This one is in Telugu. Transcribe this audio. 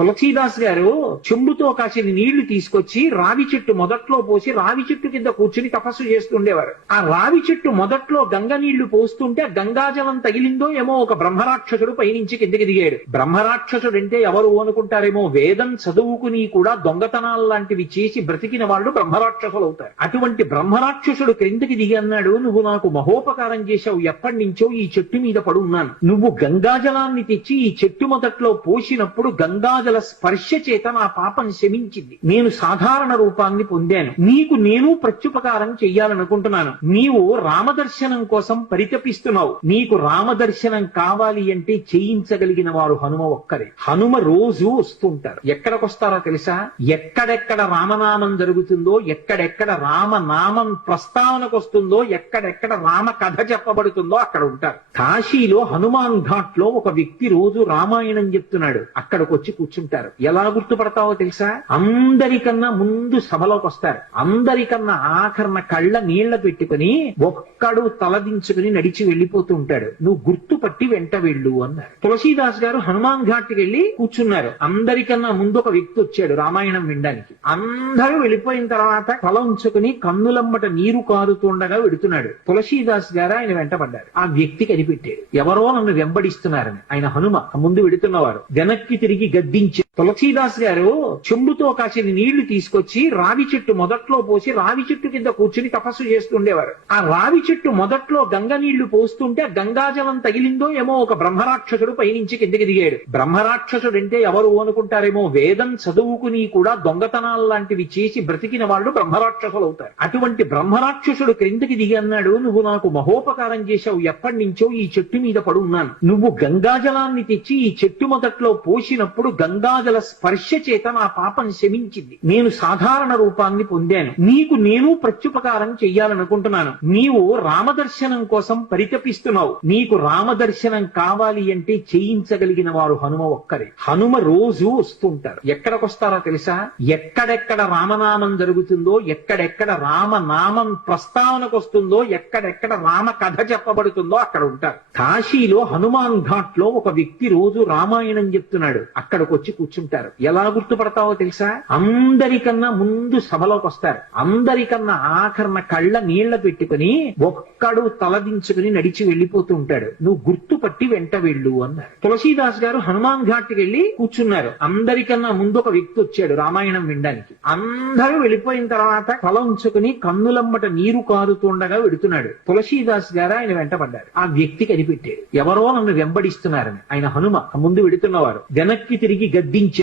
తులసీదాస్ గారు చెంబుతో కాసిన నీళ్లు తీసుకొచ్చి రావి చెట్టు మొదట్లో పోసి రావి చెట్టు కింద కూర్చుని తపస్సు చేస్తుండేవారు. ఆ రావి చెట్టు మొదట్లో గంగ నీళ్లు పోస్తుంటే గంగాజలం తగిలిందో ఏమో ఒక బ్రహ్మరాక్షసుడు పైనుంచి కిందకి దిగాడు. బ్రహ్మరాక్షసుడు అంటే ఎవరు అనుకుంటారేమో, వేదం చదువుకుని కూడా దొంగతనాలు లాంటివి చేసి బ్రతికిన వాళ్ళు బ్రహ్మరాక్షసులు అవుతారు. అటువంటి బ్రహ్మరాక్షసుడు క్రిందికి దిగి అన్నాడు, నువ్వు నాకు మహోపకారం చేశావు, ఎప్పటి నుంచో ఈ చెట్టు మీద పడున్నాను. నువ్వు గంగాజలాన్ని తెచ్చి ఈ చెట్టు మొదట్లో పోసినప్పుడు గంగాజల స్పర్శ చేత నా పాపం శమించింది. నేను సాధారణ రూపాన్ని పొందాను. నీకు నేను ప్రత్యుపకారం చెయ్యాలనుకుంటున్నాను. నీవు రామదర్శనం కోసం పరితపిస్తున్నావు. నీకు రామదర్శనం కావాలి అంటే చేయించగలిగిన వారు హనుమ ఒక్కరే. హనుమ రోజు వస్తుంటారు. ఎక్కడికొస్తారో తెలుసా? ఎక్కడెక్కడ రామనామం జరుగుతుందో, ఎక్కడెక్కడ రామనామం ప్రస్తావనకు వస్తుందో, ఎక్కడెక్కడ రామ కథ చెప్పబడుతుందో అక్కడ ఉంటారు. కాశీలో హనుమాన్ ఘాట్ లో ఒక వ్యక్తి రోజు రామాయణం చెప్తున్నాడు. అక్కడికి వచ్చి కూర్చుంటారు. ఎలా గుర్తుపడతావో తెలుసా? అందరికన్నా ముందు సభలోకి వస్తారు. అందరికన్నా ఆఖరణ కళ్ళ నీళ్ల పెట్టుకుని ఒక్కడు తలదించుకుని నడిచి వెళ్లిపోతూ ఉంటాడు. నువ్వు గుర్తుపట్టి వెంట వెళ్ళు అన్నారు. తులసీదాస్ గారు హనుమాన్ ఘాట్కి వెళ్లి కూర్చున్నారు. అందరికన్నా ముందు ఒక వ్యక్తి వచ్చాడు రామాయణం వినడానికి. అందరూ వెళ్ళిపోయిన తర్వాత తల ఉంచుకుని కన్నులమ్మట నీరు కారుతుండగా వెడుతున్నాడు. తులసీదాస్ గారు ఆయన వెంటబడ్డారు. ఆ వ్యక్తి కనిపెట్టాడు, ఎవరో నన్ను వెంబడిస్తున్నారని. ఆయన హనుమ ముందు వెడుతున్నవారు. వెనక్కి తిరిగి గద్దించి తులసీదాస్ గారు చెంబుతో కాసిన నీళ్లు తీసుకొచ్చి రావి చెట్టు మొదట్లో పోసి రావి చెట్టు కింద కూర్చుని తపస్సు చేస్తుండేవారు. ఆ రావి చెట్టు మొదట్లో గంగ నీళ్లు పోస్తుంటే గంగాజలం తగిలిందో ఏమో ఒక బ్రహ్మరాక్షసుడు పైనుంచి కిందకి దిగాడు. బ్రహ్మరాక్షసుడు అంటే ఎవరు అనుకుంటారేమో, వేదం చదువుకుని కూడా దొంగతనాలు లాంటివి చేసి బ్రతికిన వాళ్ళు బ్రహ్మరాక్షసులు అవుతారు. అటువంటి బ్రహ్మరాక్షసుడు క్రిందికి దిగి అన్నాడు, నువ్వు నాకు మహోపకారం చేశావు, ఎప్పటి నుంచో ఈ చెట్టు మీద పడున్నాను. నువ్వు గంగాజలాన్ని తెచ్చి ఈ చెట్టు మొదట్లో పోసినప్పుడు గంగాజల స్పర్శ చేత నా పాపం శమించింది. నేను సాధారణ రూపాన్ని పొందాను. నీకు నేను ప్రత్యుపకారం చెయ్యాలనుకుంటున్నాను. నీవు రామదర్శనం కోసం పరితపిస్తున్నావు. నీకు రామదర్శనం కావాలి అంటే చేయించగలిగిన వారు హనుమ ఒక్కరే. హనుమ రోజు వస్తుంటారు. ఎక్కడికొస్తారో తెలుసా? ఎక్కడెక్కడ రామనామం జరుగుతుందో, ఎక్కడెక్కడ రామనామం ప్రస్తావనకు వస్తుందో, ఎక్కడెక్కడ రామ కథ చెప్పబడుతుందో అక్కడ ఉంటారు. కాశీలో హనుమాన్ ఘాట్ లో ఒక వ్యక్తి రోజు రామాయణం చెప్తున్నాడు. అక్కడికి వచ్చి కూర్చుంటారు. ఎలా గుర్తుపడతావో తెలుసా? అందరికన్నా ముందు సభలోకి వస్తారు. అందరికన్నా ఆఖరణ కళ్ళ నీళ్ల పెట్టుకుని ఒక్కడు తలదించుకుని నడిచి వెళ్లిపోతూ ఉంటాడు. నువ్వు గుర్తుపట్టి వెంట వెళ్ళు అన్నారు. తులసీదాస్ గారు హనుమాన్ ఘాట్కి వెళ్లి కూర్చున్నారు. అందరికన్నా ముందు ఒక వ్యక్తి వచ్చాడు రామాయణం వినడానికి. అందరూ వెళ్ళిపోయిన తర్వాత తల ఉంచుకుని కన్నులమ్మట నీరు కారుతుండగా వెడుతున్నాడు. తులసీదాస్ గారు ఆయన వెంటబడ్డారు. ఆ వ్యక్తి కనిపెట్టాడు, ఎవరో నన్ను వెంబడిస్తున్నారని. ఆయన హనుమ ముందు వెడుతున్నవారు. వెనక్కి తిరిగి గద్దించి